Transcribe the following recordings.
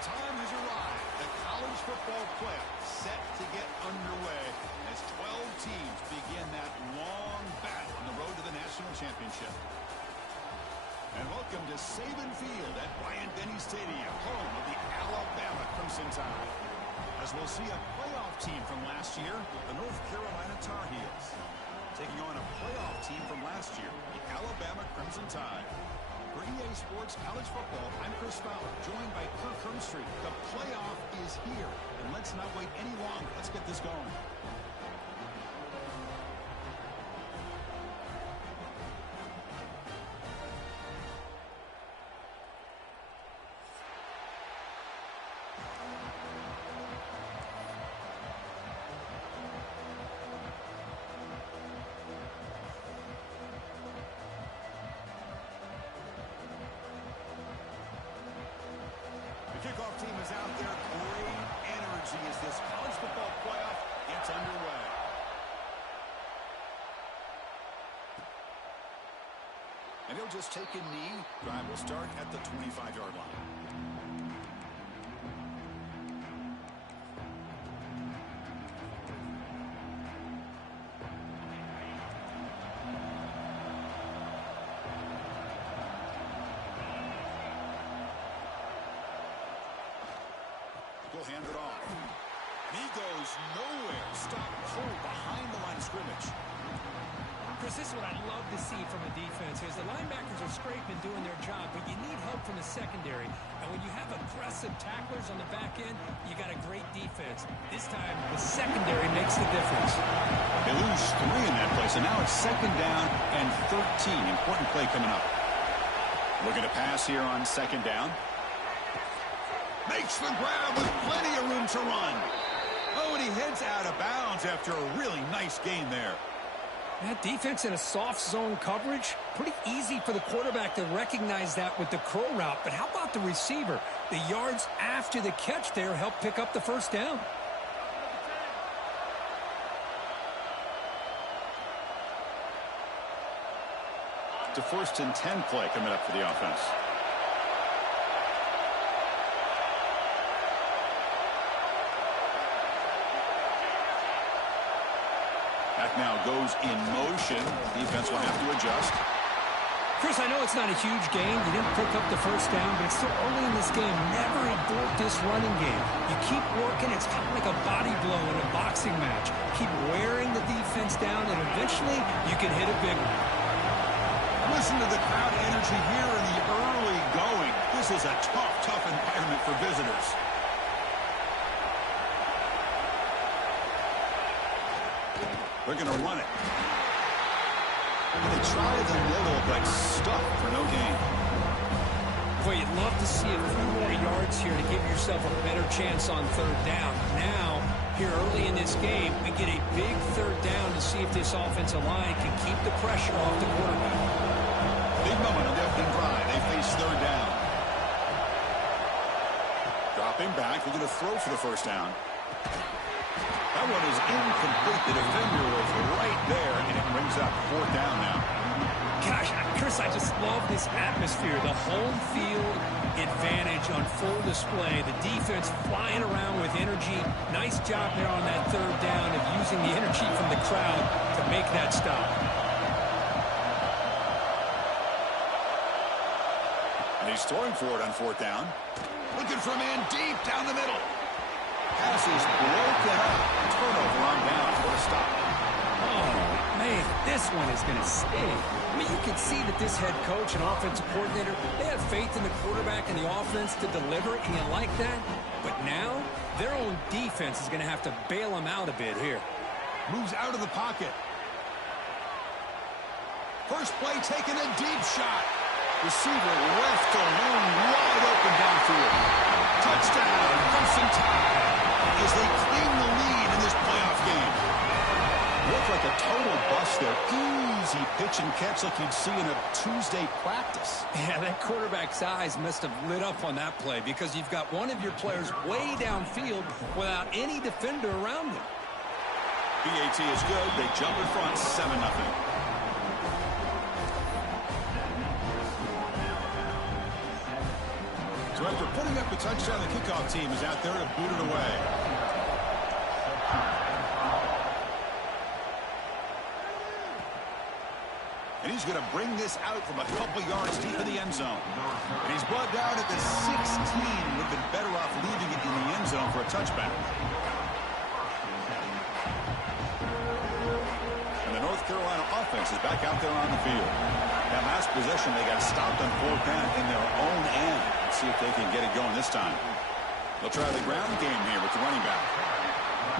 time has arrived. The college football playoffs set to get underway as 12 teams begin that long battle on the road to the national championship. And welcome to Saban Field at Bryant-Denny Stadium, home of the Alabama Crimson Tide. As we'll see a playoff team from last year, the North Carolina Tar Heels, taking on a playoff team from last year, the Alabama Crimson Tide. For EA Sports College Football, I'm Chris Fowler, joined by Kirk Hermstreet. The playoff is here, and let's not wait any longer. Let's get this going. Kickoff team is out there. Great energy as this college football playoff gets underway. And he'll just take a knee. Drive will start at the 25-yard line. Hand it off. He goes nowhere. Stop cold behind the line of scrimmage. Chris, this is what I love to see from a defense. Is the linebackers are scraping, doing their job, but you need help from the secondary. And when you have aggressive tacklers on the back end, you got a great defense. This time, the secondary makes the difference. They lose 3 in that play, so now it's 2nd down and 13. Important play coming up. Looking to pass here on 2nd down. Makes the grab with plenty of room to run. Oh, and he heads out of bounds after a really nice gain there. That defense in a soft zone coverage, pretty easy for the quarterback to recognize that with the crow route. But how about the receiver? The yards after the catch there help pick up the first down. It's a 1st and 10 play coming up for the offense. Back now goes in motion. Defense will have to adjust. Chris, I know it's not a huge gain. You didn't pick up the first down, but it's still early in this game. Never abort this running game. You keep working. It's kind of like a body blow in a boxing match. Keep wearing the defense down, and eventually you can hit a big one. Listen to the crowd energy here in the early going. This is a tough environment for visitors. They're going to run it. And they try the middle, but stuck for no gain. Boy, you'd love to see a few more yards here to give yourself a better chance on 3rd down. Now, here early in this game, we get a big 3rd down to see if this offensive line can keep the pressure off the quarterback. Big moment on the opening drive. They face 3rd down. Dropping back, they're going to throw for the first down. That one is incomplete. The defender was right there, and it brings up 4th down now. Gosh, Chris, I just love this atmosphere. The home field advantage on full display. The defense flying around with energy. Nice job there on that 3rd down of using the energy from the crowd to make that stop. And he's throwing for it on 4th down. Looking for a man deep down the middle. Pass is broken up. Turnover on down. What a stop. Oh, man, this one is going to sting. I mean, you can see that this head coach and offensive coordinator, they have faith in the quarterback and the offense to deliver, and you like that. But now, their own defense is going to have to bail them out a bit here. Moves out of the pocket. First play taking a deep shot. Receiver left alone, wide open downfield. Touchdown, Crimson Tide, as they claim the lead in this playoff game. Looked like a total bust there. Easy pitch and catch like you'd see in a Tuesday practice. Yeah, that quarterback's eyes must have lit up on that play because you've got one of your players way downfield without any defender around him. BAT is good. They jump in front 7-0. So after putting up a touchdown, the kickoff team is out there to boot it away. And he's going to bring this out from a couple yards deep in the end zone. And he's brought down at the 16. Would have been better off leaving it in the end zone for a touchback. And the North Carolina offense is back out there on the field. That last possession, they got stopped on 4th down in their own end. Let's see if they can get it going this time. They'll try the ground game here with the running back.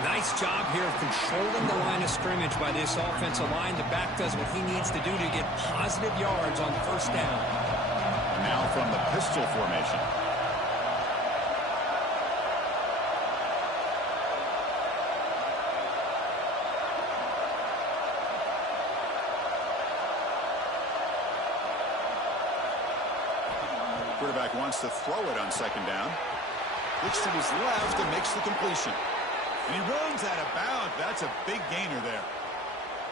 Nice job here of controlling the line of scrimmage by this offensive line. The back does what he needs to do to get positive yards on 1st down. Now from the pistol formation. Quarterback wants to throw it on 2nd down. Looks to his left and makes the completion. And he runs out of bounds. That's a big gainer there.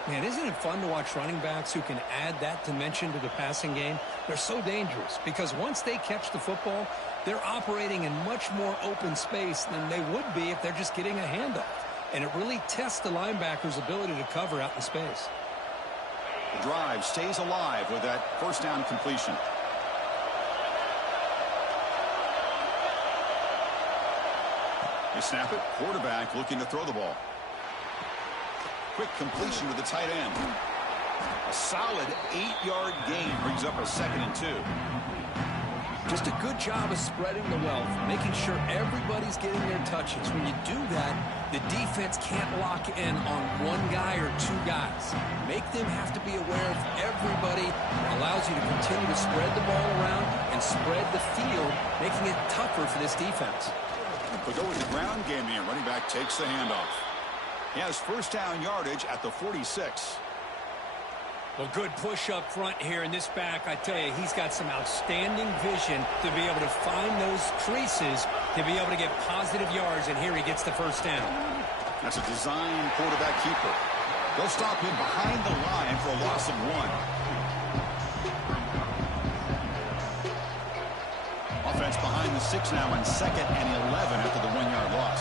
Man, isn't it fun to watch running backs who can add that dimension to the passing game? They're so dangerous because once they catch the football, they're operating in much more open space than they would be if they're just getting a handoff. And it really tests the linebacker's ability to cover out in space. The drive stays alive with that 1st down completion. They snap it. Quarterback looking to throw the ball. Quick completion to the tight end. A solid 8-yard gain brings up a 2nd and 2. Just a good job of spreading the wealth, making sure everybody's getting their touches. When you do that, the defense can't lock in on one guy or 2 guys. Make them have to be aware of everybody. It allows you to continue to spread the ball around and spread the field, making it tougher for this defense. We'll go with the ground game here. Running back takes the handoff. He has 1st down yardage at the 46. Well, good push up front here in this back. I tell you, he's got some outstanding vision to be able to find those creases to be able to get positive yards, and here he gets the 1st down. That's a design quarterback keeper. They'll stop him behind the line for a loss of 1. Offense behind the 6 now on 2nd and 11 after the 1-yard loss.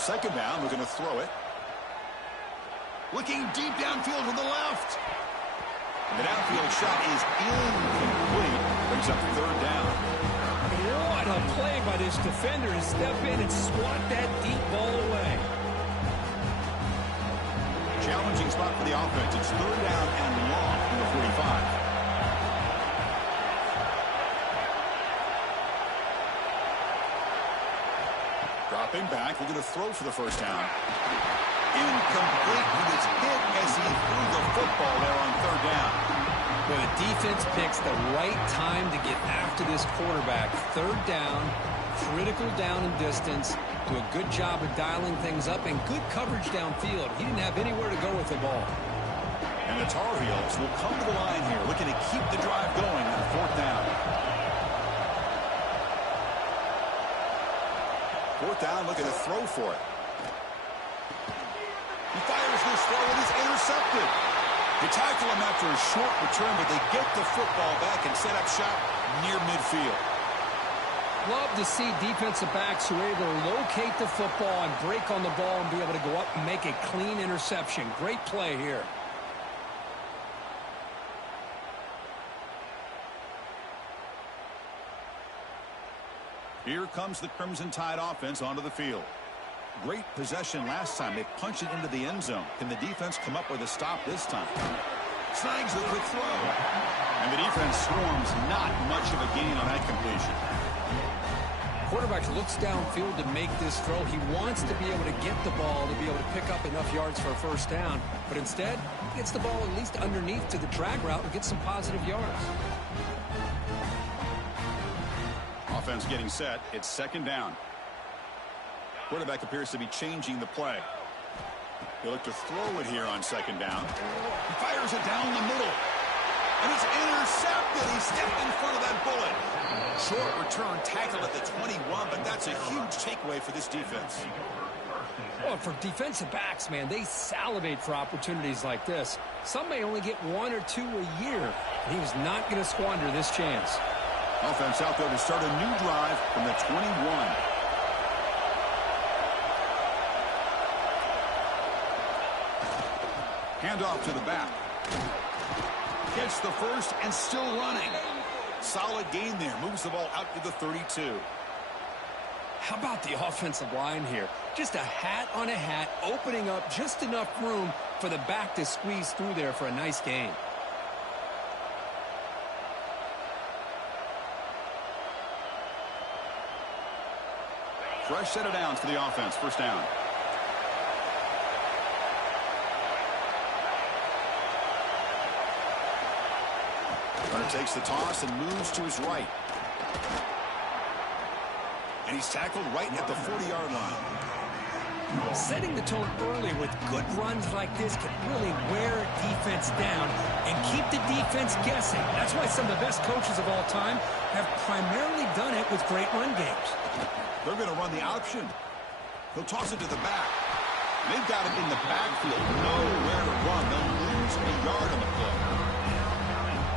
2nd down, we're going to throw it. Looking deep downfield to the left. The downfield shot is incomplete. Brings up 3rd down. What a play by this defender to step in and swat that deep ball away. Challenging spot for the offense. It's 3rd down and long from the 45. Dropping back, we're going to throw for the 1st down. Incomplete. He was hit as he threw the football there on 3rd down. Well, the defense picks the right time to get after this quarterback. 3rd down, critical down and distance. Do a good job of dialing things up and good coverage downfield. He didn't have anywhere to go with the ball. And the Tar Heels will come to the line here, looking to keep the drive going on 4th down. 4th down, looking to throw for it. He fires this throw and is intercepted. They tackle him after a short return, but they get the football back and set up shop near midfield. Love to see defensive backs who are able to locate the football and break on the ball and be able to go up and make a clean interception. Great play here. Here comes the Crimson Tide offense onto the field. Great possession last time. They punched it into the end zone. Can the defense come up with a stop this time? Snags the quick throw. And the defense swarms. Not much of a gain on that completion. Quarterback looks downfield to make this throw. He wants to be able to get the ball to be able to pick up enough yards for a 1st down. But instead, he gets the ball at least underneath to the drag route and gets some positive yards. Offense getting set. It's 2nd down. Quarterback appears to be changing the play. They look to throw it here on 2nd down. He fires it down the middle. And it's intercepted. He stepped in front of that bullet. Short return tackle at the 21, but that's a huge takeaway for this defense. Well, for defensive backs, man, they salivate for opportunities like this. Some may only get 1 or 2 a year, and he was not going to squander this chance. Offense out there to start a new drive from the 21. Handoff to the back. Gets the first and still running. Solid gain there. Moves the ball out to the 32. How about the offensive line here? Just a hat on a hat, opening up just enough room for the back to squeeze through there for a nice gain. Fresh set of downs for the offense. First down. Runner takes the toss and moves to his right. And he's tackled right at the 40-yard line. Setting the tone early with good runs like this can really wear a defense down and keep the defense guessing. That's why some of the best coaches of all time have primarily done it with great run games. They're going to run the option. They'll toss it to the back. They've got him in the backfield. Nowhere to run. They'll lose a yard on the play.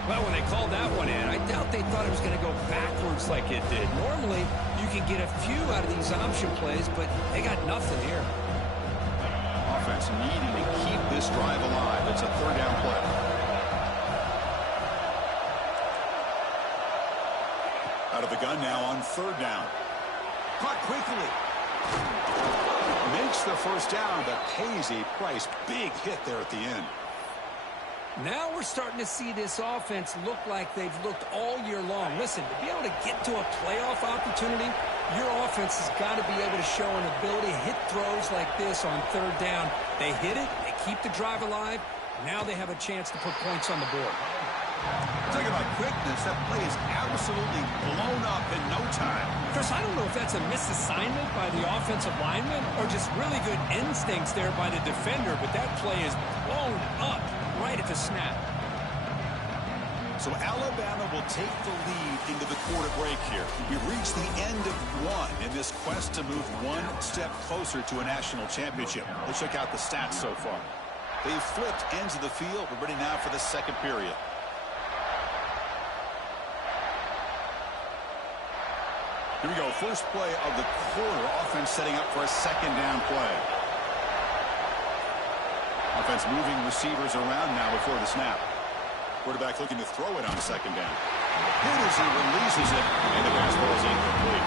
Well, when they called that one in, I doubt they thought it was going to go backwards like it did. Normally, you can get a few out of these option plays, but they got nothing here. Offense needing to keep this drive alive. It's a third down play. Out of the gun now on third down. Caught quickly. Makes the first down, but pays a price. Big hit there at the end. Now we're starting to see this offense look like they've looked all year long. Listen, to be able to get to a playoff opportunity, your offense has got to be able to show an ability to hit throws like this on third down. They hit it, they keep the drive alive. Now they have a chance to put points on the board. Talking about quickness, that play is absolutely blown up in no time. Chris, I don't know if that's a misassignment by the offensive lineman or just really good instincts there by the defender, but that play is blown up right at the snap. So Alabama will take the lead into the quarter break here. We've reached the end of one in this quest to move one step closer to a national championship. Let's check out the stats so far. They've flipped ends of the field. We're ready now for the second period. Here we go. First play of the quarter. Offense setting up for a second down play. Offense moving receivers around now before the snap. Quarterback looking to throw it on second down. Hit as he releases it, and the pass ball is incomplete.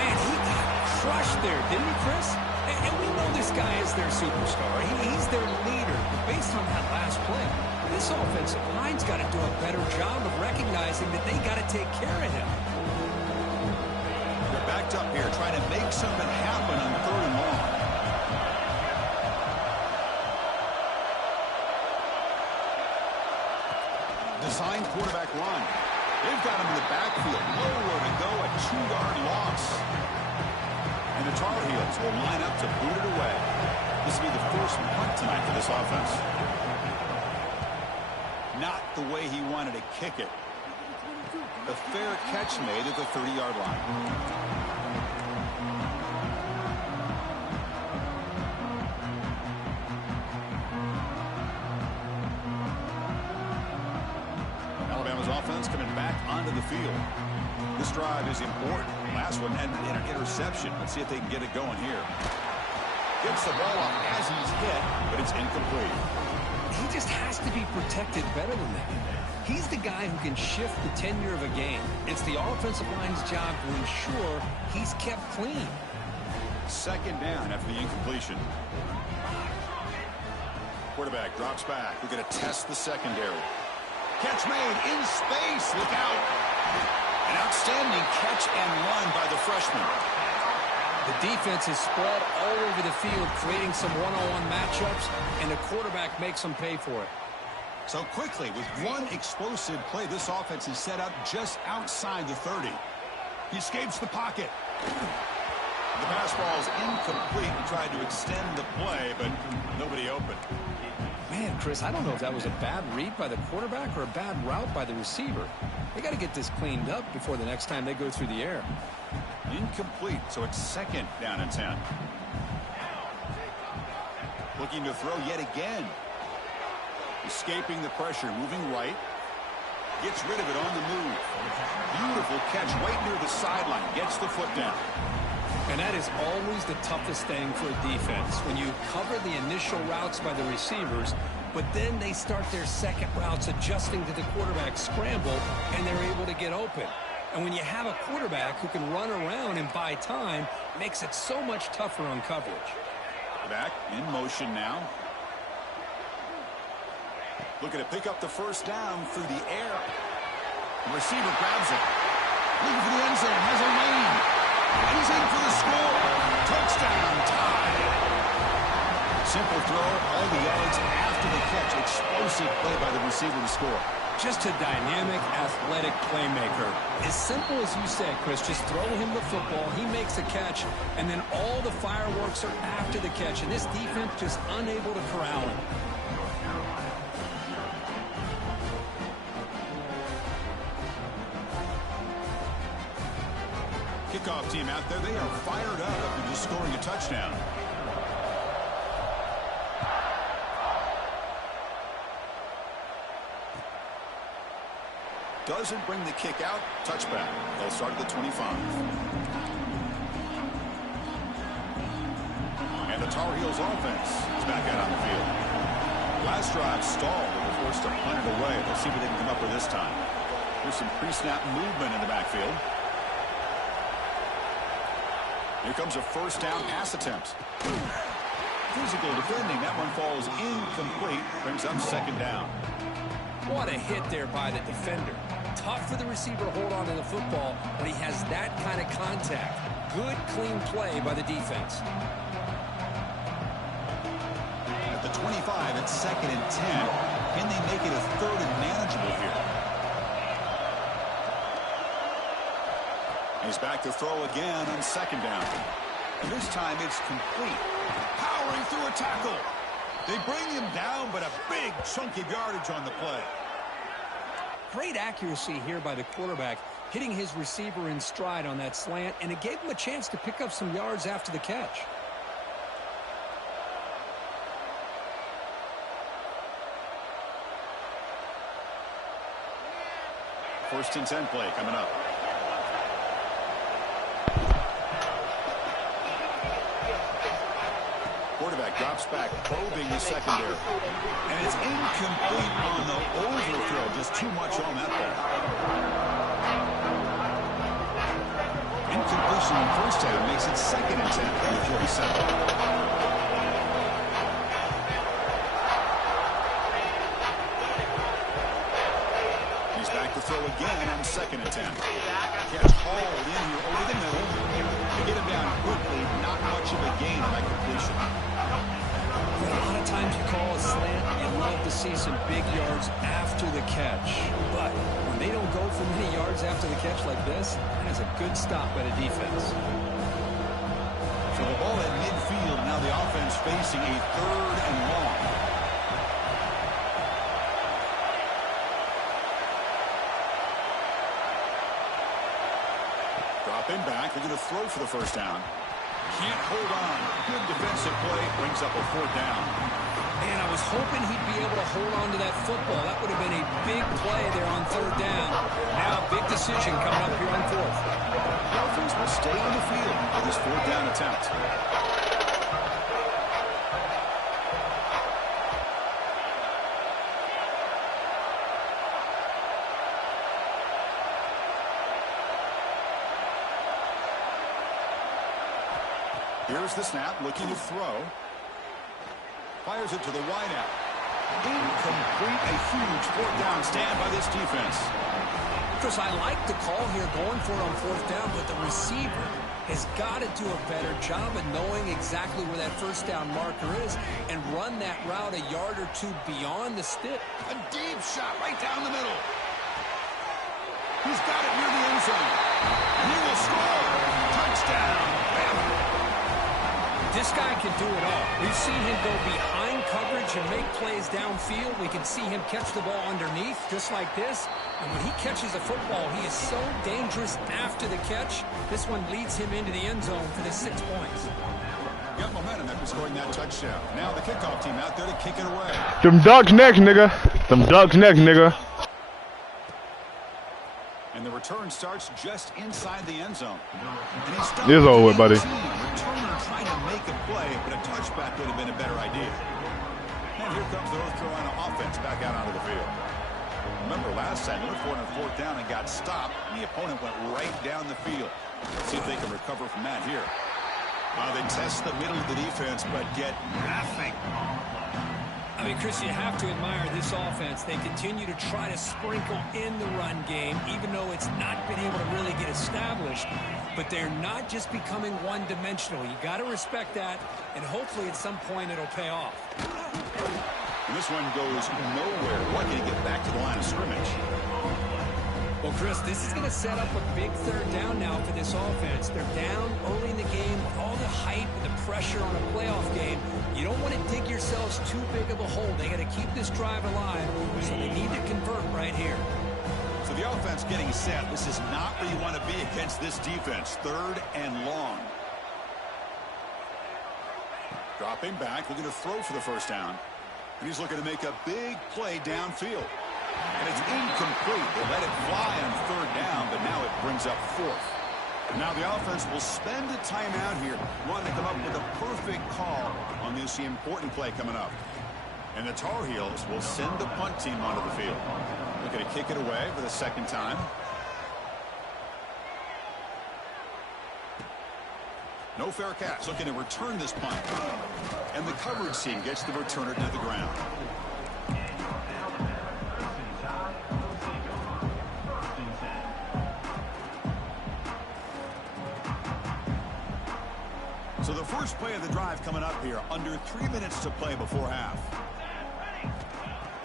Man, he got crushed there, didn't he, Chris? And we know this guy is their superstar. He's their leader. But based on that last play, this offensive line's got to do a better job of recognizing that they got to take care of him. They're backed up here, trying to make something happen on third and long. Design quarterback run. They've got him in the backfield. Nowhere to go, a 2-yard loss. And the Tar Heels will line up to boot it away. This will be the first punt tonight for this offense. Not the way he wanted to kick it. A fair catch made at the 30-yard line. Offense coming back onto the field. This drive is important. Last one ended in an interception. Let's see if they can get it going here. Gets the ball off as he's hit, but it's incomplete. He just has to be protected better than that. He's the guy who can shift the tenure of a game. It's the offensive line's job to ensure he's kept clean. Second down after the incompletion. Quarterback drops back. We're going to test the secondary. Catch made in space. Look out. An outstanding catch and run by the freshman. The defense is spread all over the field, creating some one-on-one matchups, and the quarterback makes them pay for it. So quickly, with one explosive play, this offense is set up just outside the 30. He escapes the pocket. The pass ball is incomplete. He tried to extend the play, but nobody open. Man, Chris, I don't know if that was a bad read by the quarterback or a bad route by the receiver. They got to get this cleaned up before the next time they go through the air. Incomplete, so it's second down and 10. Looking to throw yet again. Escaping the pressure, moving right. Gets rid of it on the move. Beautiful catch right near the sideline. Gets the foot down. And that is always the toughest thing for a defense. When you cover the initial routes by the receivers, but then they start their second routes adjusting to the quarterback scramble, and they're able to get open. And when you have a quarterback who can run around and buy time, it makes it so much tougher on coverage. Back in motion now. Looking to pick up the first down through the air. The receiver grabs it. Looking for the end zone. Has a lane. And he's in for the score. Touchdown tie. Simple throw. All the yards after the catch. Explosive play by the receiver to score. Just a dynamic, athletic playmaker. As simple as you said, Chris, just throw him the football, he makes a catch, and then all the fireworks are after the catch, and this defense just unable to corral him. Kickoff team out there, they are fired up after just scoring a touchdown. Doesn't bring the kick out. Touchback. They'll start at the 25. And the Tar Heels offense is back out on the field. Last drive stalled. They were forced to punt it away. Let's see what they can come up with this time. Here's some pre-snap movement in the backfield. Here comes a first down pass attempt. Physical defending. That one falls incomplete. Brings up second down. What a hit there by the defender. Tough for the receiver to hold on to the football when he has that kind of contact. Good, clean play by the defense. At the 25, it's 2nd and 10. Can they make it a 3rd and manageable here? He's back to throw again on 2nd down. And this time it's complete. Powering through a tackle. They bring him down, but a big chunk of yardage on the play. Great accuracy here by the quarterback, hitting his receiver in stride on that slant, and it gave him a chance to pick up some yards after the catch. First and 10 play coming up. Quarterback drops back, probing the secondary. And it's incomplete on the overthrow. Just too much on that ball. Incompletion in first down makes it 2nd and 10 from the 47. He's back to throw again on 2nd and 10. Catch hauled in here over the middle. They get him down quickly. Not much of a gain on that completion. A lot of times you call a slant, you love to see some big yards after the catch. But when they don't go for many yards after the catch like this, that is a good stop by the defense. So the ball at midfield, now the offense facing a 3rd and long. Dropping back, they're going to throw for the first down. Can't hold on. Good defensive play. Brings up a 4th down. Man, I was hoping he'd be able to hold on to that football. That would have been a big play there on 3rd down. Now a big decision coming up here on 4th. The offense will stay on the field for this 4th down attempt. Here's the snap, looking to throw. Fires it to the wideout. Incomplete, a huge 4th down stand by this defense. Chris, I like the call here going for it on 4th down, but the receiver has got to do a better job of knowing exactly where that first down marker is and run that route a yard or two beyond the stick. A deep shot right down the middle. He's got it near the end zone. And he will score. Touchdown. This guy can do it all. We've seen him go behind coverage and make plays downfield. We can see him catch the ball underneath just like this. And when he catches a football, he is so dangerous after the catch. This one leads him into the end zone for the 6 points. got momentum after scoring that touchdown. Now the kickoff team out there to kick it away. Them ducks next, nigga. Them ducks next, nigga. And the return starts just inside the end zone. And he's it's over with, buddy. Returner trying to make a play, but a touchback would have been a better idea. And here comes the North Carolina offense back out onto the field. Remember last time, they went for it on fourth down and got stopped, and the opponent went right down the field. Let's see if they can recover from that here. They test the middle of the defense, but get nothing. I mean, Chris, you have to admire this offense. They continue to try to sprinkle in the run game, even though it's not been able to really get established. But they're not just becoming one-dimensional. You got to respect that, and hopefully at some point it'll pay off. And this one goes nowhere. Lucky to get back to the line of scrimmage. Well, Chris, this is going to set up a big third down now for this offense. They're down early in the game. All the hype and the pressure on a playoff game. You don't want to dig yourselves too big of a hole. They got to keep this drive alive, so they need to convert right here. So the offense getting set. This is not where you want to be against this defense. Third and long. Dropping back, looking to throw for the first down. And he's looking to make a big play downfield. And it's incomplete. They let it fly on third down, but now it brings up fourth. And now the offense will spend a timeout here, wanting to come up with a perfect call on this important play coming up. And the Tar Heels will send the punt team onto the field. Looking to kick it away for the second time. No fair catch. Looking to return this punt. And the coverage team gets the returner to the ground. So the first play of the drive coming up here. Under 3 minutes to play before half.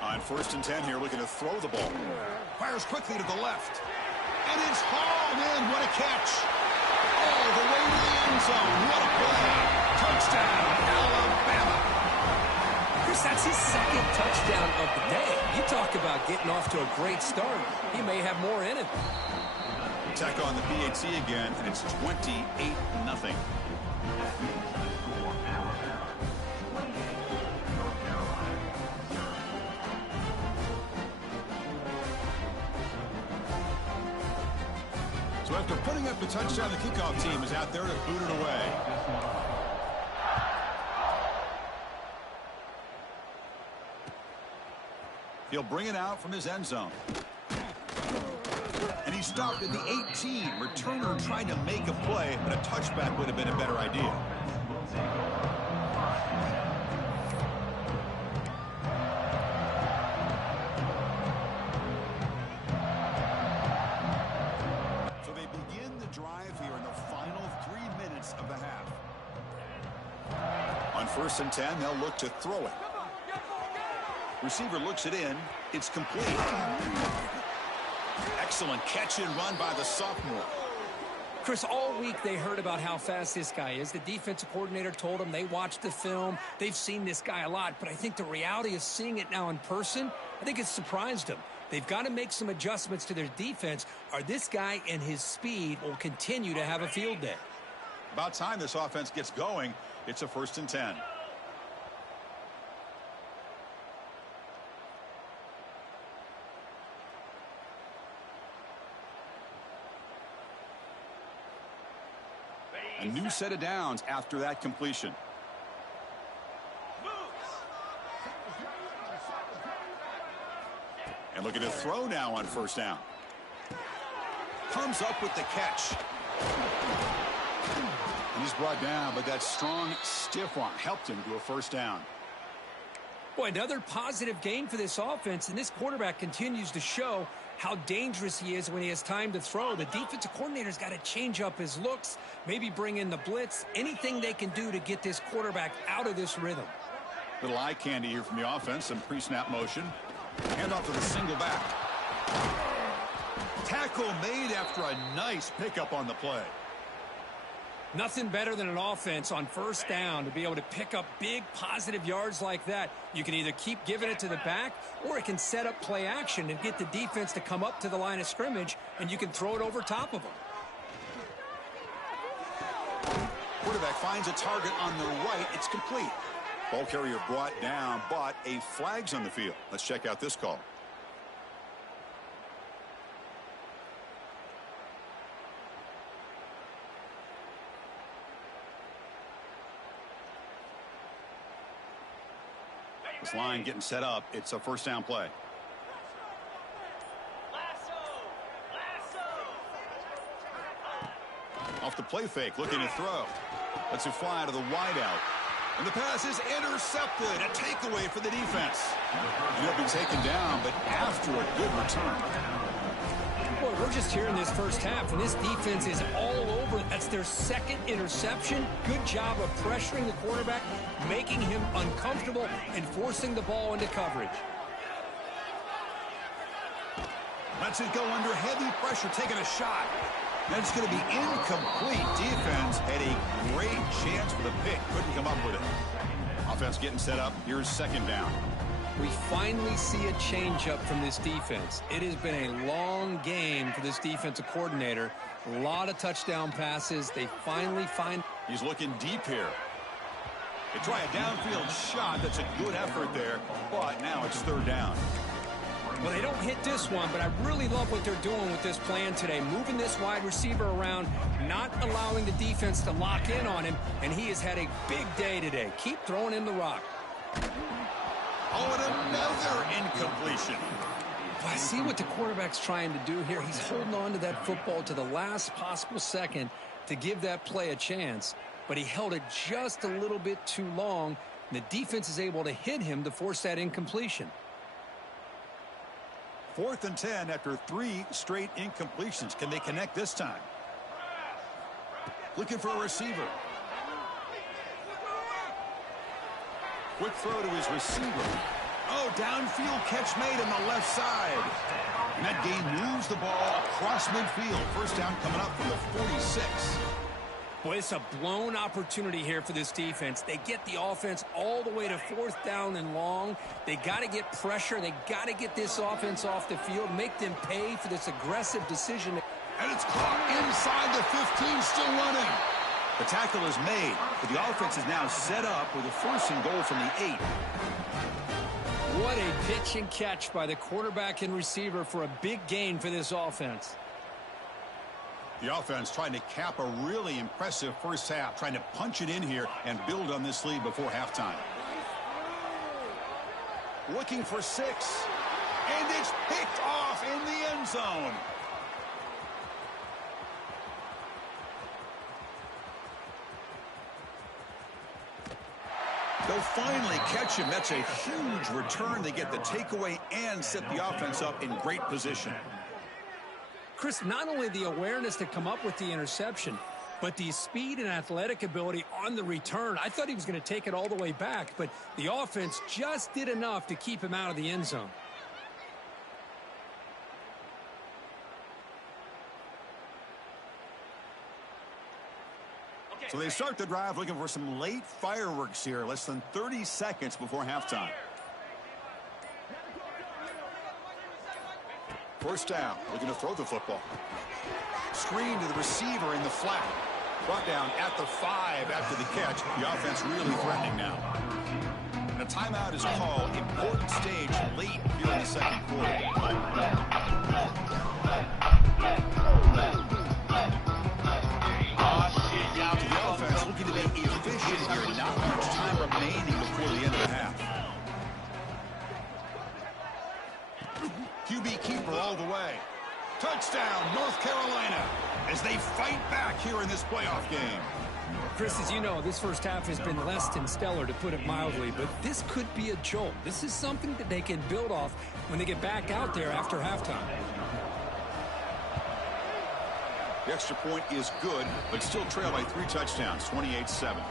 On 1st and 10 here, looking to throw the ball. Fires quickly to the left. And it's hauled in. What a catch. All the way to the end zone. What a play. Touchdown, Alabama. Chris, that's his second touchdown of the day. You talk about getting off to a great start. He may have more in it. Tech on the PAT again, and it's 28-0. So after putting up the touchdown, the kickoff team is out there to boot it away. He'll bring it out from his end zone. And he stopped at the 18. Returner trying to make a play, but a touchback would have been a better idea. So they begin the drive here in the final 3 minutes of the half. On 1st and 10, they'll look to throw it. Receiver looks it in. It's complete. Excellent catch and run by the sophomore. Chris, all week they heard about how fast this guy is. The defensive coordinator told them they watched the film. They've seen this guy a lot, but I think the reality of seeing it now in person, I think it's surprised them. They've got to make some adjustments to their defense, or this guy and his speed will continue to have a field day. About time this offense gets going. It's a 1st and 10. A new set of downs after that completion. And looking to throw now on 1st down. Comes up with the catch. And he's brought down, but that strong, stiff arm helped him to a 1st down. Boy, another positive game for this offense, and this quarterback continues to show how dangerous he is when he has time to throw. The defensive coordinator's got to change up his looks, maybe bring in the blitz, anything they can do to get this quarterback out of this rhythm. Little eye candy here from the offense, some pre-snap motion. Handoff to the single back. Tackle made after a nice pickup on the play. Nothing better than an offense on 1st down to be able to pick up big positive yards like that. You can either keep giving it to the back, or it can set up play action and get the defense to come up to the line of scrimmage, and you can throw it over top of them. quarterback finds a target on the right. It's complete. Ball carrier brought down, but a flag's on the field. Let's check out this call. This line getting set up. It's a first down play. Off the play fake, looking to throw. Lets it fly to the wideout. And the pass is intercepted. A takeaway for the defense. He'll be taken down, but after a good return. Boy, we're just here in this first half, and this defense is all over. That's their second interception. Good job of pressuring the quarterback, making him uncomfortable, and forcing the ball into coverage. Lets it go under heavy pressure, taking a shot. That's going to be incomplete. Defense had a great chance for the pick. Couldn't come up with it. Offense getting set up. Here's second down. We finally see a change-up from this defense. It has been a long game for this defensive coordinator. A lot of touchdown passes. They finally find... He's looking deep here. They try a downfield shot. That's a good effort there. But now it's third down. Well, they don't hit this one, but I really love what they're doing with this plan today. Moving this wide receiver around, not allowing the defense to lock in on him, and he has had a big day today. Keep throwing him the rock. Oh, and another incompletion. Well, I see what the quarterback's trying to do here. He's holding on to that football to the last possible second to give that play a chance, but he held it just a little bit too long, and the defense is able to hit him to force that incompletion. 4th and 10 after 3 straight incompletions. Can they connect this time? Looking for a receiver. Quick throw to his receiver. Oh, downfield catch made on the left side. And that game moves the ball across midfield. First down coming up from the 46. Boy, it's a blown opportunity here for this defense. They get the offense all the way to 4th down and long. They got to get pressure. They got to get this offense off the field, make them pay for this aggressive decision. And it's caught inside the 15, still running. The tackle is made, but the offense is now set up with a 1st and goal from the 8. What a pitch and catch by the quarterback and receiver for a big gain for this offense. The offense trying to cap a really impressive first half, trying to punch it in here and build on this lead before halftime. Looking for 6, and it's picked off in the end zone. They'll finally catch him. That's a huge return. They get the takeaway and set the offense up in great position. Chris, not only the awareness to come up with the interception, but the speed and athletic ability on the return. I thought he was going to take it all the way back, but the offense just did enough to keep him out of the end zone. So they start the drive looking for some late fireworks here. Less than 30 seconds before halftime. First down, looking to throw the football. Screen to the receiver in the flat. Brought down at the 5 after the catch. The offense really threatening now. And a timeout is called. Important stage late here in the second quarter. To the offense, looking to be efficient here. Not much time remaining before the end of the half. QB keeper all the way. Touchdown, North Carolina, as they fight back here in this playoff game. Chris, as you know, this first half has been less than stellar, to put it mildly, but this could be a jolt. This is something that they can build off when they get back out there after halftime. The extra point is good, but still trail by 3 touchdowns, 28-7.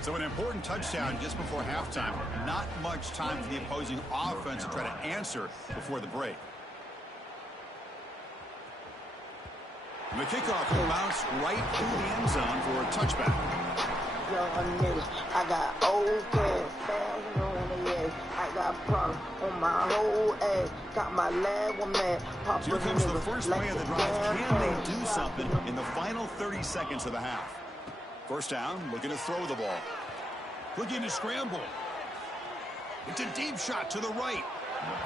So an important touchdown just before halftime. Not much time for the opposing offense to try to answer before the break. And the kickoff will bounce right through the end zone for a touchback. Young nigga, I got old cash, thousand on the edge. I got problems on my whole ass. Got my leg one man. So here comes the first play of the drive. Can they do something in the final 30 seconds of the half? First down, looking to throw the ball. Looking to scramble. It's a deep shot to the right.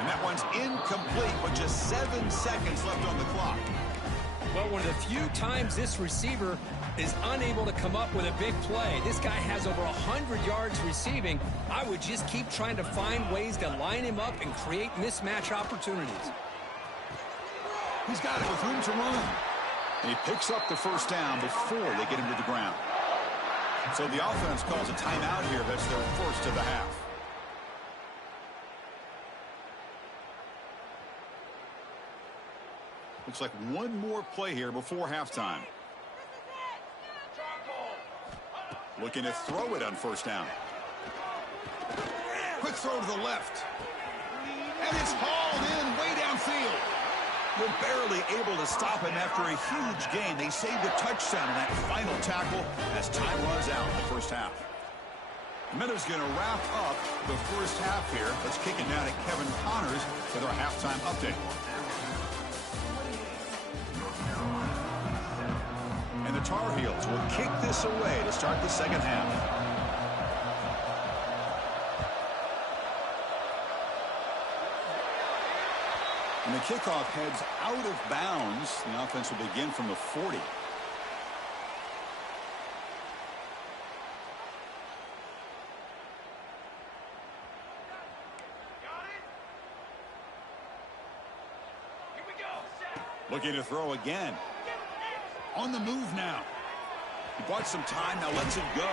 And that one's incomplete with just 7 seconds left on the clock. Well, one of the few times this receiver is unable to come up with a big play. This guy has over 100 yards receiving. I would just keep trying to find ways to line him up and create mismatch opportunities. He's got it with room to run. And he picks up the first down before they get him to the ground. So the offense calls a timeout here. That's their first of the half. Looks like one more play here before halftime. Looking to throw it on first down. Quick throw to the left. And it's hauled in way downfield. They're barely able to stop him after a huge gain. They saved a touchdown in that final tackle as time runs out in the first half. Minutes going to wrap up the first half here. Let's kick it down to Kevin Connors with our halftime update. And the Tar Heels will kick this away to start the second half. And the kickoff heads out of bounds. The offense will begin from the 40. Looking to throw again. On the move now. He bought some time, now lets it go.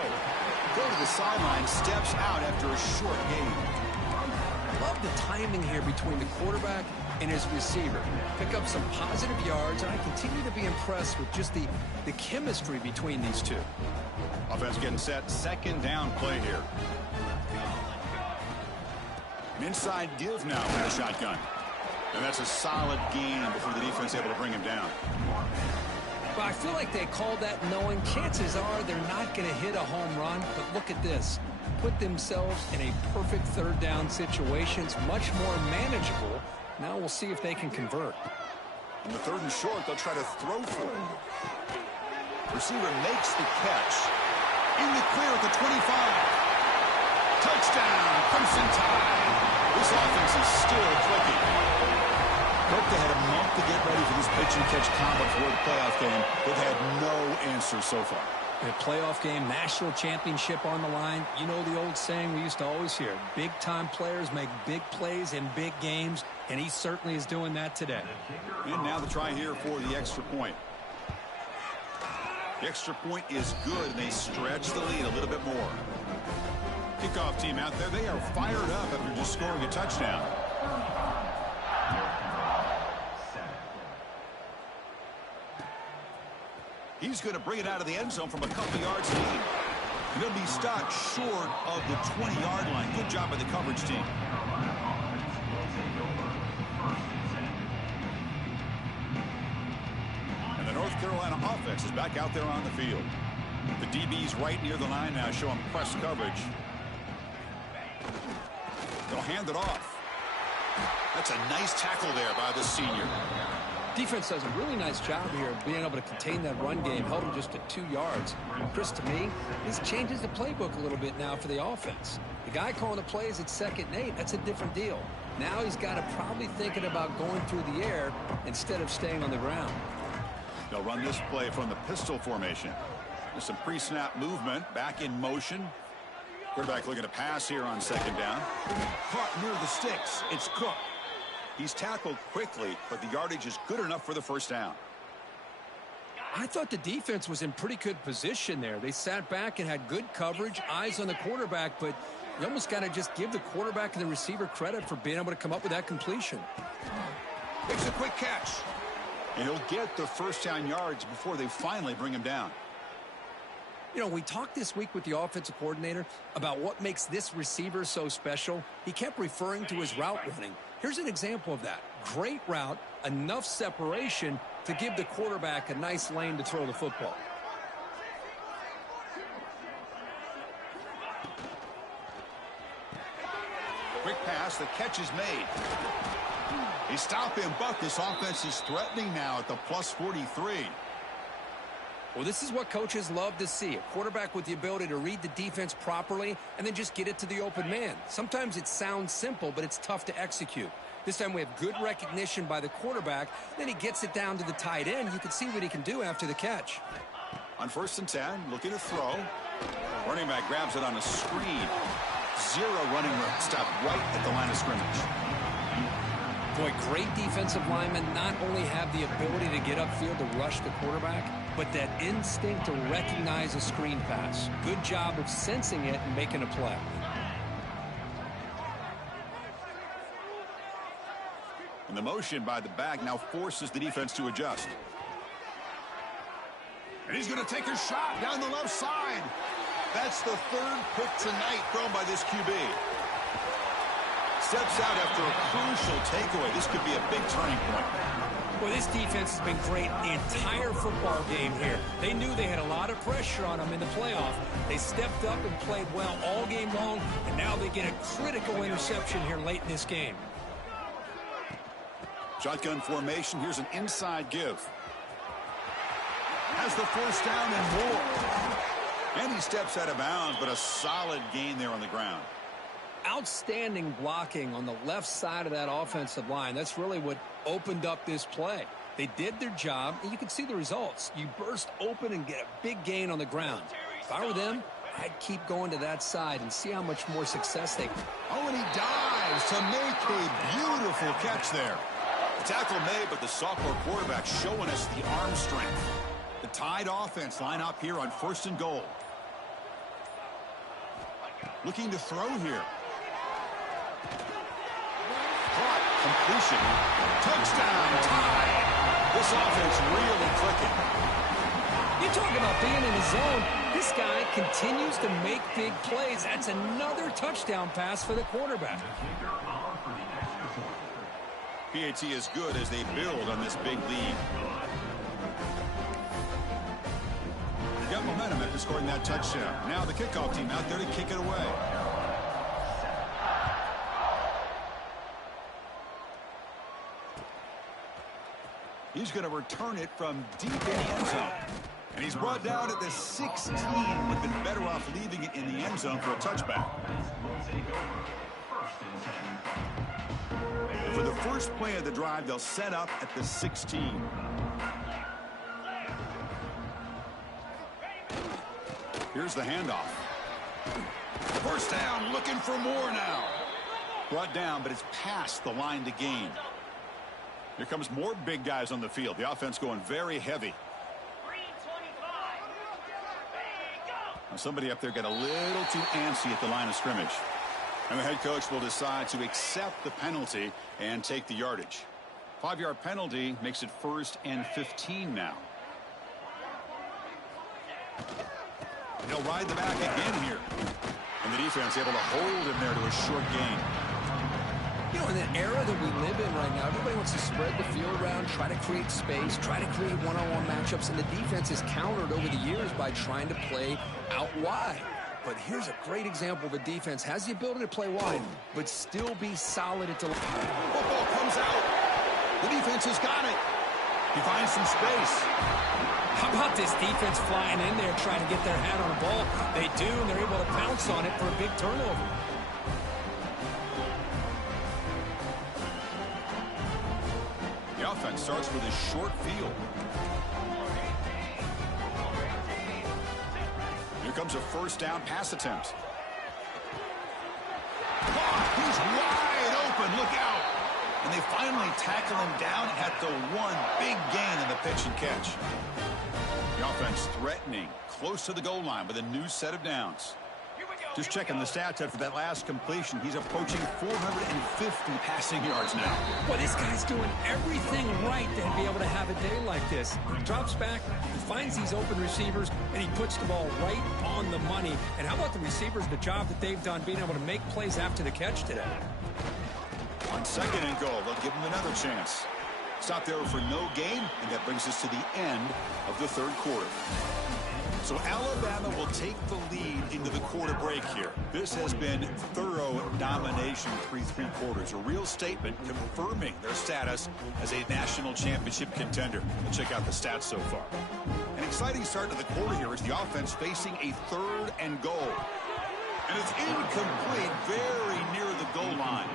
Go to the sideline, steps out after a short gain. Love the timing here between the quarterback and his receiver. Pick up some positive yards, and I continue to be impressed with just the chemistry between these two. Offense getting set, second down play here. An inside give now for the shotgun. And that's a solid gain before the defense able to bring him down. Well, I feel like they called that knowing chances are they're not going to hit a home run, but look at this. Put themselves in a perfect third down situation. It's much more manageable. Now we'll see if they can convert. On the third and short, they'll try to throw for it. Receiver makes the catch. In the clear at the 25. Touchdown, Crimson Tide. This offense is still clicking. Hope they had a month to get ready for this pitch-and-catch combo for the playoff game. They've had no answers so far. A playoff game, national championship on the line. You know the old saying we used to always hear. Big-time players make big plays in big games, and he certainly is doing that today. And now the try here for the extra point. The extra point is good, and they stretch the lead a little bit more. Kickoff team out there, they are fired up after just scoring a touchdown. He's going to bring it out of the end zone from a couple yards deep. And he'll be stopped short of the 20-yard line. Good job by the coverage team. And the North Carolina offense is back out there on the field. The DB's right near the line now, showing press coverage. They'll hand it off. That's a nice tackle there by the senior. Defense does a really nice job here of being able to contain that run game, held him just to 2 yards. Chris, to me, this changes the playbook a little bit now for the offense. The guy calling the plays at 2nd and 8, that's a different deal. Now he's got to probably thinking about going through the air instead of staying on the ground. They'll run this play from the pistol formation. There's some pre-snap movement, back in motion. Quarterback looking to pass here on 2nd down. Caught near the sticks. It's Cook. He's tackled quickly, but the yardage is good enough for the first down. I thought the defense was in pretty good position there. They sat back and had good coverage, eyes on the quarterback, but you almost got to just give the quarterback and the receiver credit for being able to come up with that completion. Makes a quick catch. And he'll get the first down yards before they finally bring him down. You know, we talked this week with the offensive coordinator about what makes this receiver so special. He kept referring to his route running. Here's an example of that. Great route, enough separation to give the quarterback a nice lane to throw the football. Quick pass, the catch is made. They stop him, but this offense is threatening now at the +43. Well, this is what coaches love to see. A quarterback with the ability to read the defense properly and then just get it to the open man. Sometimes it sounds simple, but it's tough to execute. This time we have good recognition by the quarterback. Then he gets it down to the tight end. You can see what he can do after the catch. On 1st and 10, looking to throw. Running back grabs it on a screen. Zero running room. Stop right at the line of scrimmage. Boy, great defensive linemen not only have the ability to get upfield to rush the quarterback, but that instinct to recognize a screen pass. Good job of sensing it and making a play. And the motion by the back now forces the defense to adjust. And he's going to take a shot down the left side. That's the 3rd pick tonight thrown by this QB. Steps out after a crucial takeaway. This could be a big turning point. Well, this defense has been great the entire football game here. They knew they had a lot of pressure on them in the playoff. They stepped up and played well all game long, and now they get a critical interception here late in this game. Shotgun formation. Here's an inside give. Has the 1st down and more. And he steps out of bounds, but a solid gain there on the ground. Outstanding blocking on the left side of that offensive line. That's really what opened up this play. They did their job, and you can see the results. You burst open and get a big gain on the ground. If I were them, I'd keep going to that side and see how much more success they can. Oh, and he dives to make a beautiful catch there. The tackle made, but the sophomore quarterback showing us the arm strength. The Tide offense line up here on 1st and goal. Looking to throw here. Caught. Completion. Touchdown. Tide. This offense really clicking. You talk about being in the zone. This guy continues to make big plays. That's another touchdown pass for the quarterback. PAT is good as they build on this big lead. Got momentum after scoring that touchdown. Now the kickoff team out there to kick it away. He's going to return it from deep in the end zone. And he's brought down at the 16. Would have been better off leaving it in the end zone for a touchback. For the first play of the drive, they'll set up at the 16. Here's the handoff. 1st down, looking for more now. Brought down, but it's past the line to gain. Here comes more big guys on the field. The offense going very heavy. Now somebody up there got a little too antsy at the line of scrimmage. And the head coach will decide to accept the penalty and take the yardage. 5-yard penalty makes it 1st and 15 now. He'll ride the back again here. And the defense able to hold him there to a short gain. You know, in the era that we live in right now, everybody wants to spread the field around, try to create space, try to create one-on-one matchups, and the defense is countered over the years by trying to play out wide. But here's a great example of a defense has the ability to play wide, but still be solid at the line. Football comes out. The defense has got it. He finds some space. How about this defense flying in there trying to get their hand on the ball? They do, and they're able to pounce on it for a big turnover. The offense starts with a short field. Here comes a 1st down pass attempt. He's wide open. Look out. And they finally tackle him down at the 1. Big gain in the pitch and catch. The offense threatening close to the goal line with a new set of downs. Just checking the stats after that last completion. He's approaching 450 passing yards now. Well, this guy's doing everything right to be able to have a day like this. He drops back, he finds these open receivers, and he puts the ball right on the money. And how about the receivers, the job that they've done being able to make plays after the catch today? On 2nd and goal, they'll give him another chance. Stop there for no gain, and that brings us to the end of the 3rd quarter. So Alabama will take the lead into the quarter break here. This has been thorough domination through 3 quarters. A real statement confirming their status as a national championship contender. Let's check out the stats so far. And exciting start to the quarter here as the offense facing a 3rd and goal. And it's incomplete, very near the goal line.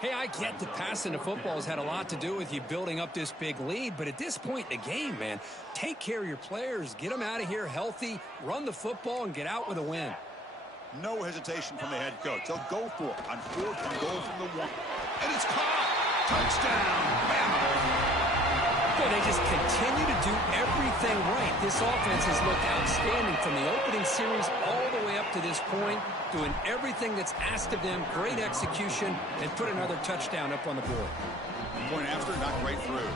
Hey, I get that passing the football has had a lot to do with you building up this big lead, but at this point in the game, man, take care of your players, get them out of here healthy, run the football, and get out with a win. No hesitation from the head coach. They'll go for it on 4th and goal from the 1. And it's caught! Touchdown! Bama! Boy, they just continue to do everything right. This offense has looked outstanding from the opening series all the way up to this point, doing everything that's asked of them, great execution, and put another touchdown up on the board. Point after, knocked right through.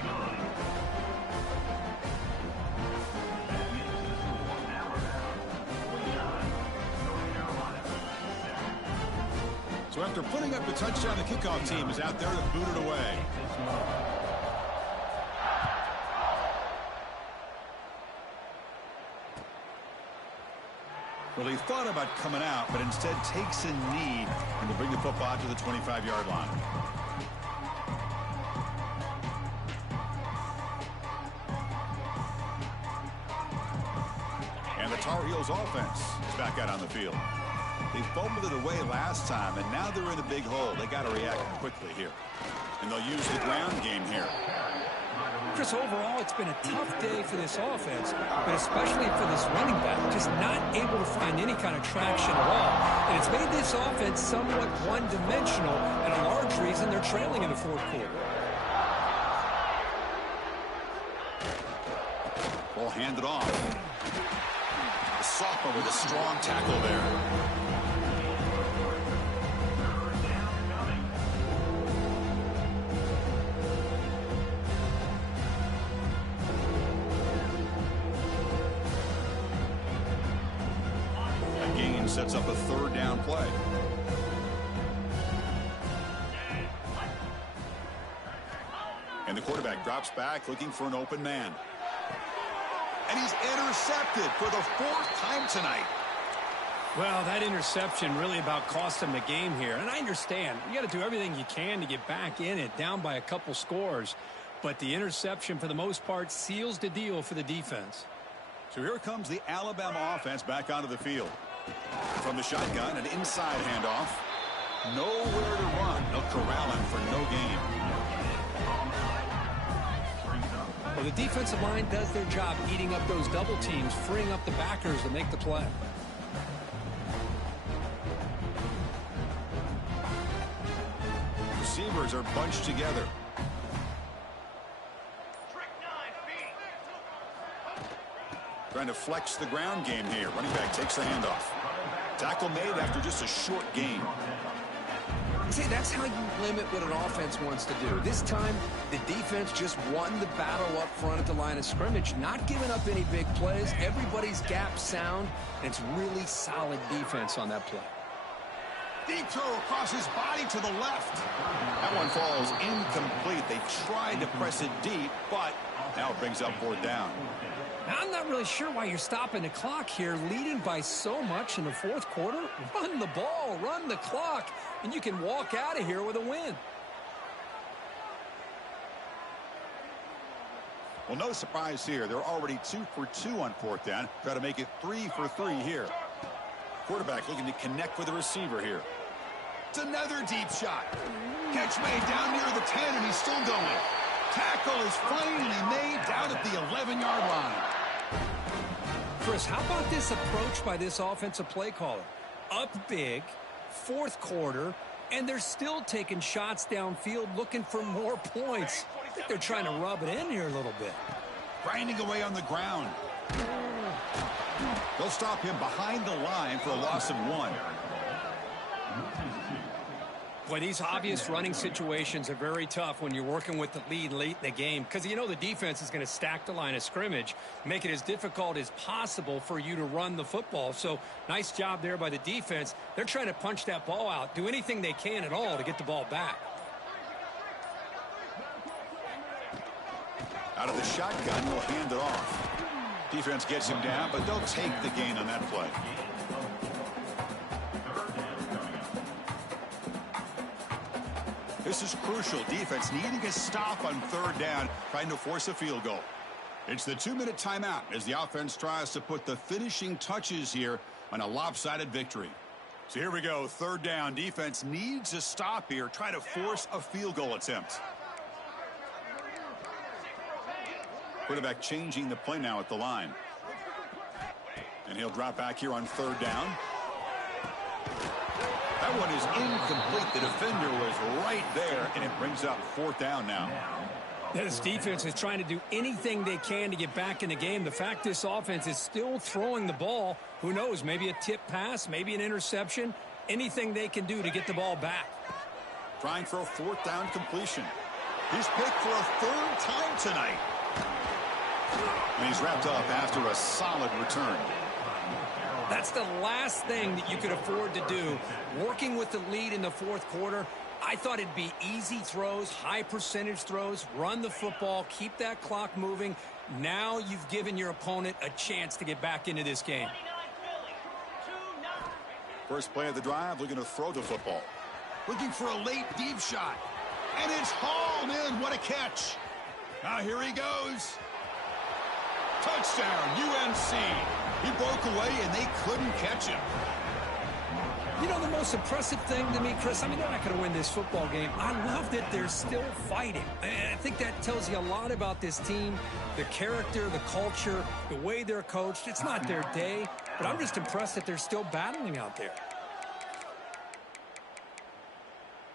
So after putting up the touchdown, the kickoff team is out there to boot it away. Well, he thought about coming out, but instead takes a knee and will bring the football to the 25-yard line. And the Tar Heels offense is back out on the field. They fumbled it away last time, and now they're in a big hole. They got to react quickly here. And they'll use the ground game here. Chris, overall, it's been a tough day for this offense, but especially for this running back, just not able to find any kind of traction at all. And it's made this offense somewhat one-dimensional, and a large reason they're trailing in the 4th quarter. Ball handed off. The sophomore with a strong tackle there. Sets up a 3rd down play. And the quarterback drops back looking for an open man. And he's intercepted for the 4th time tonight. Well, that interception really about cost him the game here. And I understand. You got to do everything you can to get back in it, down by a couple scores. But the interception, for the most part, seals the deal for the defense. So here comes the Alabama offense back onto the field. From the shotgun, an inside handoff. Nowhere to run. They'll corral him for no gain. Well, the defensive line does their job eating up those double teams, freeing up the backers to make the play. Receivers are bunched together. Trying to flex the ground game here. Running back takes the handoff. Tackle made after just a short gain. See, that's how you limit what an offense wants to do. This time, the defense just won the battle up front at the line of scrimmage, not giving up any big plays. Everybody's gap sound, and it's really solid defense on that play. Deep throw across his body to the left. That one falls incomplete. They tried to press it deep, but now it brings up 4th down. Now, I'm not really sure why you're stopping the clock here, leading by so much in the 4th quarter. Run the ball, run the clock, and you can walk out of here with a win. Well, no surprise here. They're already 2 for 2 on 4th down. Try to make it 3 for 3 here. Quarterback looking to connect with the receiver here. It's another deep shot. Catch made down near the 10, and he's still going. Tackle is finally made down at the 11-yard line. Chris, how about this approach by this offensive play caller? Up big, 4th quarter, and they're still taking shots downfield looking for more points. I think they're trying to rub it in here a little bit. Grinding away on the ground. They'll stop him behind the line for a loss of 1. Boy, these obvious running situations are very tough when you're working with the lead late in the game because you know the defense is going to stack the line of scrimmage, make it as difficult as possible for you to run the football. So nice job there by the defense. They're trying to punch that ball out, do anything they can at all to get the ball back. Out of the shotgun, will hand it off. Defense gets him down, but they'll take the gain on that play. This is crucial. Defense needing a stop on 3rd down, trying to force a field goal. It's the 2-minute timeout as the offense tries to put the finishing touches here on a lopsided victory. So here we go, 3rd down. Defense needs a stop here, try to force a field goal attempt. Quarterback changing the play now at the line. And he'll drop back here on 3rd down. That one is incomplete. The defender was right there, and it brings up 4th down now. This defense is trying to do anything they can to get back in the game. The fact this offense is still throwing the ball, who knows, maybe a tip pass, maybe an interception, anything they can do to get the ball back. Trying for a 4th down completion. He's picked for a 3rd time tonight. And he's wrapped up after a solid return. That's the last thing that you could afford to do. Working with the lead in the 4th quarter, I thought it'd be easy throws, high percentage throws, run the football, keep that clock moving. Now you've given your opponent a chance to get back into this game. First play of the drive, looking to throw the football. Looking for a late deep shot. And it's hauled in. What a catch. Now here he goes. Touchdown, UNC. He broke away, and they couldn't catch him. You know, the most impressive thing to me, Chris, I mean, they're not going to win this football game. I love that they're still fighting. And I think that tells you a lot about this team, the character, the culture, the way they're coached. It's not their day, but I'm just impressed that they're still battling out there.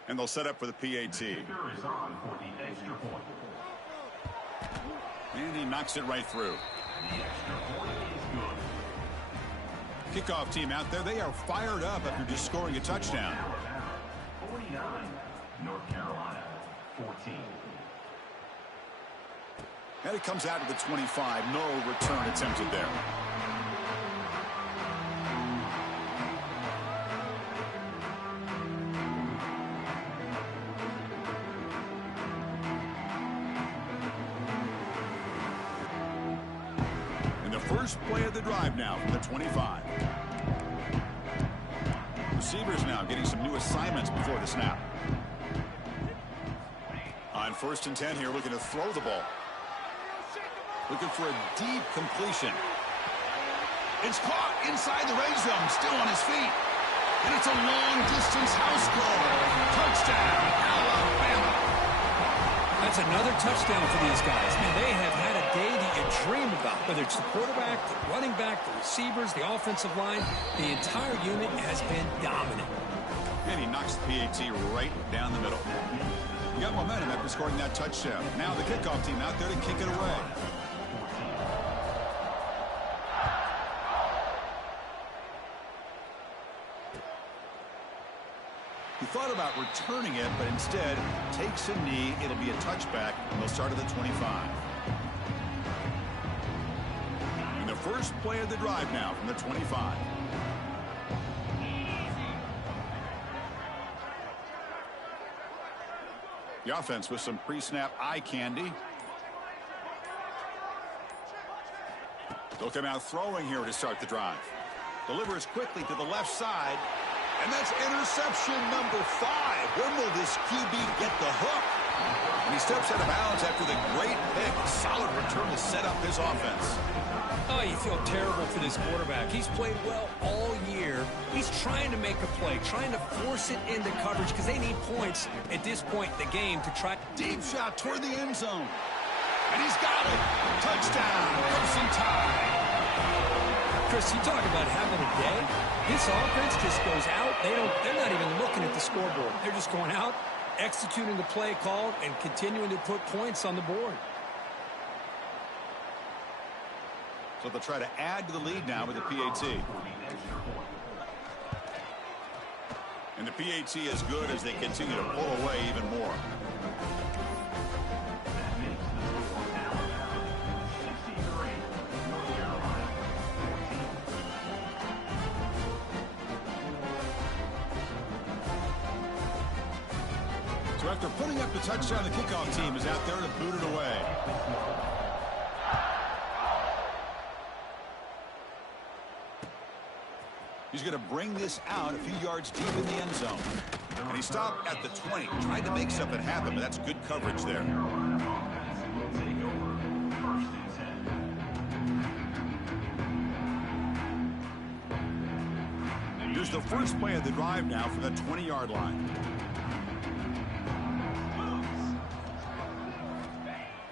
And they'll set up for the PAT. And he knocks it right through. Kickoff team out there, they are fired up after just scoring a touchdown. 49, North Carolina, 14. And it comes out to the 25. No return attempted there. First play of the drive now from the 25. Receivers now getting some new assignments before the snap. On 1st and 10 here, looking to throw the ball. Looking for a deep completion. It's caught inside the red zone, still on his feet. And it's a long-distance house call. Touchdown, Alabama. That's another touchdown for these guys. Man, they have had a day that you dream about. Whether it's the quarterback, the running back, the receivers, the offensive line, the entire unit has been dominant. And he knocks the PAT right down the middle. You got momentum after scoring that touchdown. Now the kickoff team out there to kick it away. He thought about returning it, but instead takes a knee. It'll be a touchback, and they'll start at the 25. And the first play of the drive now from the 25. The offense with some pre-snap eye candy. They'll come out throwing here to start the drive. Delivers quickly to the left side. And that's interception number 5. When will this QB get the hook? And he steps out of bounds after the great pick. Solid return to set up his offense. Oh, you feel terrible for this quarterback. He's played well all year. He's trying to make a play, trying to force it into coverage because they need points at this point in the game to try. Deep shot toward the end zone. And he's got it. Touchdown. Crimson Tide. Chris, you talk about having a day. This offense just goes out. They're not even looking at the scoreboard. They're just going out, executing the play called, and continuing to put points on the board. So they'll try to add to the lead now with the PAT. And the PAT is good as they continue to pull away even more. So after putting up the touchdown, the kickoff team is out there to boot it away. He's going to bring this out a few yards deep in the end zone. And he stopped at the 20. Tried to make something happen, but that's good coverage there. Here's the first play of the drive now from the 20-yard line.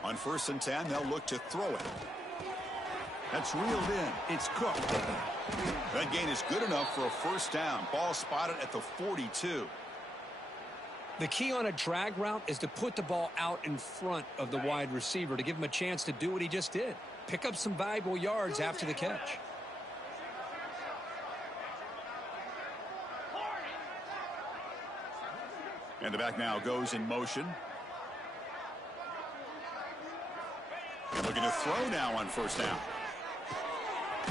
On 1st and 10, they'll look to throw it. That's reeled in. It's Cook. That gain is good enough for a first down. Ball spotted at the 42. The key on a drag route is to put the ball out in front of the wide receiver to give him a chance to do what he just did. Pick up some valuable yards after the catch. And the back now goes in motion. And looking to throw now on 1st down.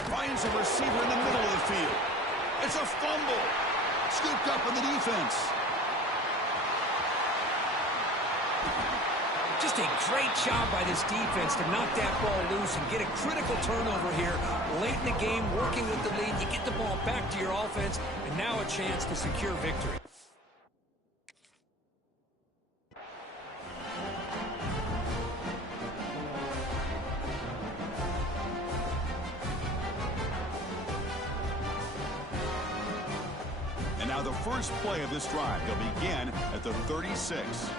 Finds a receiver in the middle of the field. It's a fumble. Scooped up in the defense. Just a great job by this defense to knock that ball loose and get a critical turnover here late in the game, working with the lead. You get the ball back to your offense, and now a chance to secure victory. And now the first play of this drive. They'll begin at the 36.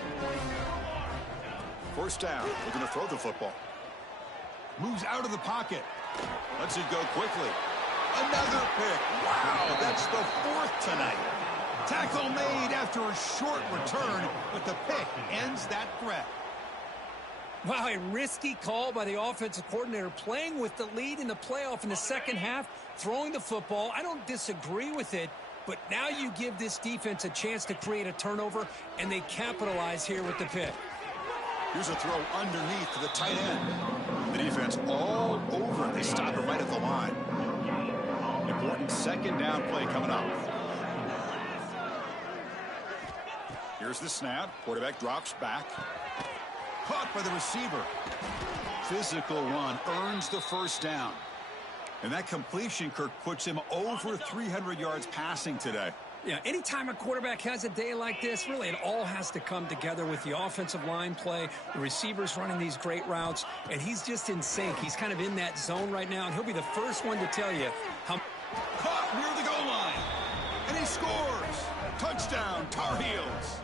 1st down, looking to throw the football. Moves out of the pocket. Lets it go quickly. Another pick. Wow, that's the 4th tonight. Tackle made after a short return, but the pick ends that threat. Wow, a risky call by the offensive coordinator, playing with the lead in the playoff in the second half, throwing the football. I don't disagree with it, but now you give this defense a chance to create a turnover, and they capitalize here with the pick. Here's a throw underneath to the tight end. The defense all over it. They stop it right at the line. Important 2nd down play coming up. Here's the snap. Quarterback drops back. Caught by the receiver. Physical one earns the 1st down. And that completion, Kirk, puts him over 300 yards passing today. Yeah, anytime a quarterback has a day like this, really it all has to come together with the offensive line play, the receivers running these great routes, and he's just in sync. He's kind of in that zone right now, and he'll be the first one to tell you how... Caught near the goal line, and he scores. Touchdown, Tar Heels.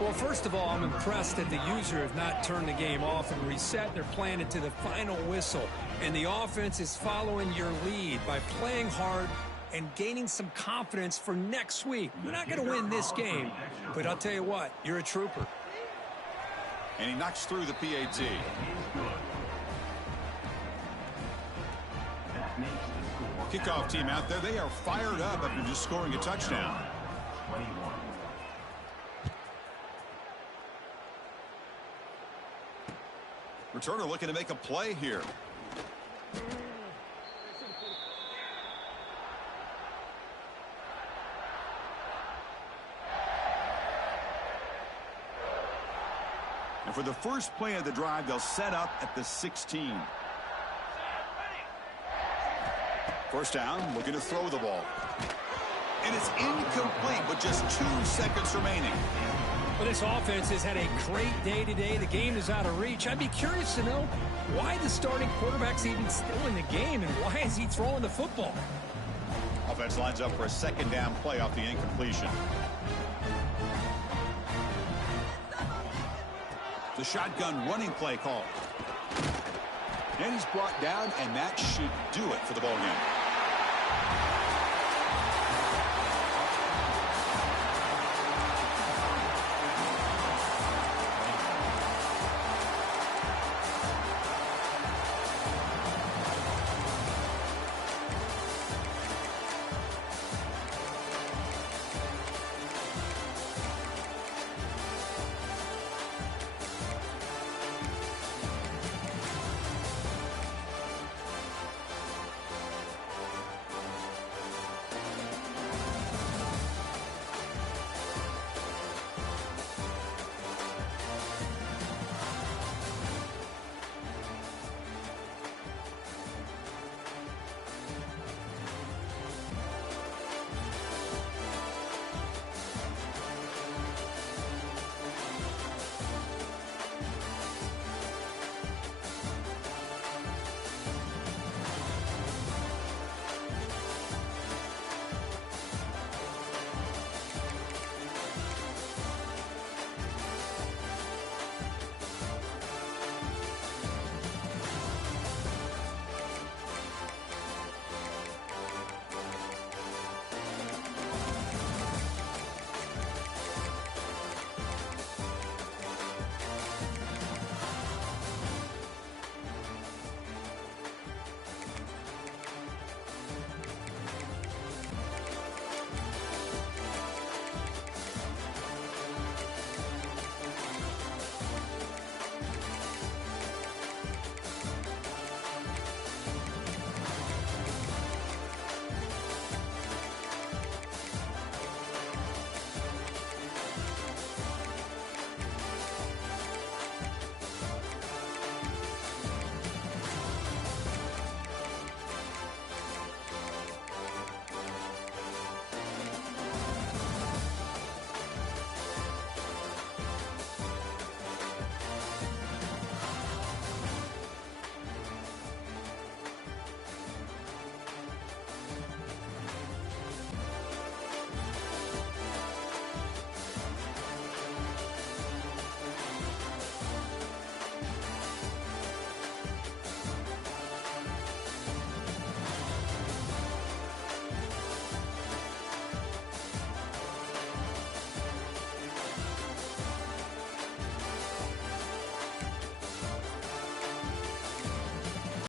Well, first of all, I'm impressed that the user have not turned the game off and reset. They're playing it to the final whistle, and the offense is following your lead by playing hard and gaining some confidence for next week. You're not going to win this game, but I'll tell you what, you're a trooper. And he knocks through the PAT. Kickoff team out there, they are fired up after just scoring a touchdown. Returner looking to make a play here. And for the first play of the drive, they'll set up at the 16. 1st down, looking to throw the ball. And it's incomplete with just 2 seconds remaining. Well, this offense has had a great day today. The game is out of reach. I'd be curious to know why the starting quarterback's even still in the game, and why is he throwing the football? Offense lines up for a 2nd down play off the incompletion. The shotgun running play call. And he's brought down, and that should do it for the ball game.